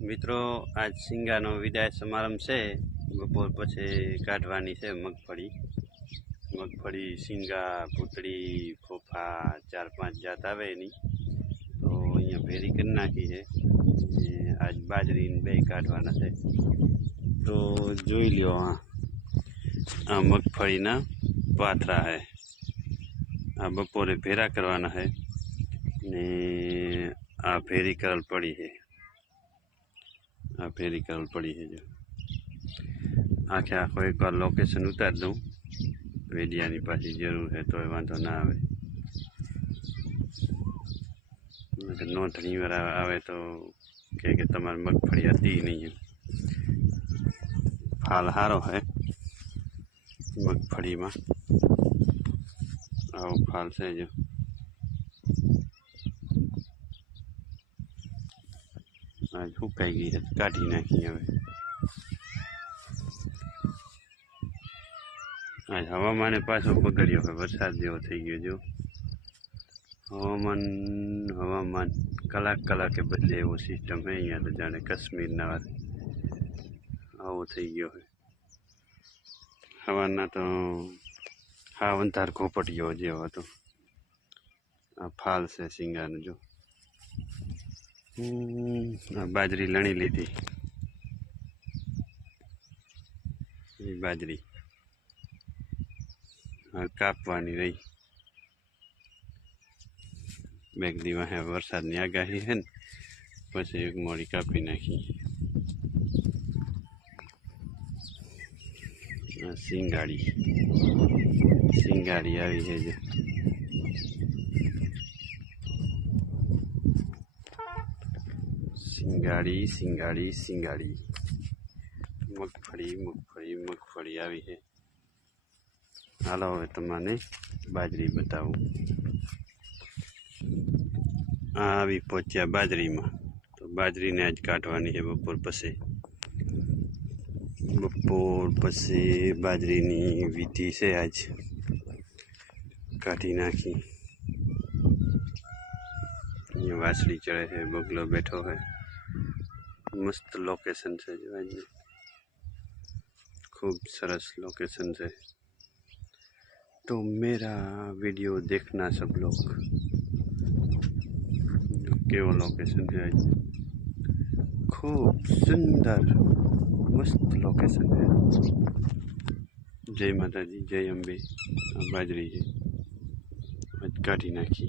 મિત્રો આજ સિંગાનો વિદાય સમારંભ છે। બપોર પછી કાઢવાની છે મગફળી સિંગા પૂતળી ફોફા 4-5 જાત આવે એની તો અહીંયા ભેરી કરી નાખી છે। આજ બાજરીને બે કાઢવાના છે તો જોઈ લ્યો। આ મગફળીના પાથરા છે। આ બપોરે ભેરા કરવાના છે ને આ ભેરી કરેલ પડી છે। આ ભેરી કરેલ પડી છે જો આખે આખો એકવાર લોકેશન ઉતાર દઉં વેડિયાની પાછી જરૂર છે તો વાંધો ના આવે। નોંધણી વાળા આવે તો કે તમારે મગફળી હતી નહીં। ફાલ સારો છે મગફળીમાં, આવો ફાલ છે જો। આજ સુકાઈ ગઈ છે કાઢી નાખી હવે। આજ હવામાને પાછો બગડ્યો છે, વરસાદ જેવો થઈ ગયો જો। હવામાન કલાકે બદલે એવો સિસ્ટમ છે અહીંયા તો જાણે કાશ્મીરના વાત આવો થઈ ગયો છે। હવાના તો હા અંધાર ઘોપટીયો જેવો હતો। આ ફાલ છે સિંગાનું જો। બાજરી લણી લીધી, એ બાજરી કાપવાની રહી। બેગ દીવા હે વરસાદની આગાહી છે ને પછી એક મોડી કાપી નાખી। સિંગાડી આવી છે જો। સિંગાડી મગફળી આવી છે। હાલો હવે તમને બાજરી બતાવું। આ આવી પહોંચ્યા બાજરીમાં તો બાજરીને આજ કાઢવાની છે બપોર પછી બાજરીની વિધિ છે આજ કાઢી નાખી। અહીંયા વાસળી ચડે છે, બગલો બેઠો है। मस्त लोकेशन से जो है खूब सरस लोकेशन से। तो मेरा वीडियो देखना सब लोग। केवो लोकेशन है आज खूब सुंदर मस्त लोकेशन है। जय माता जी, जय अंबे। बाजरी है आज काटी नाखी।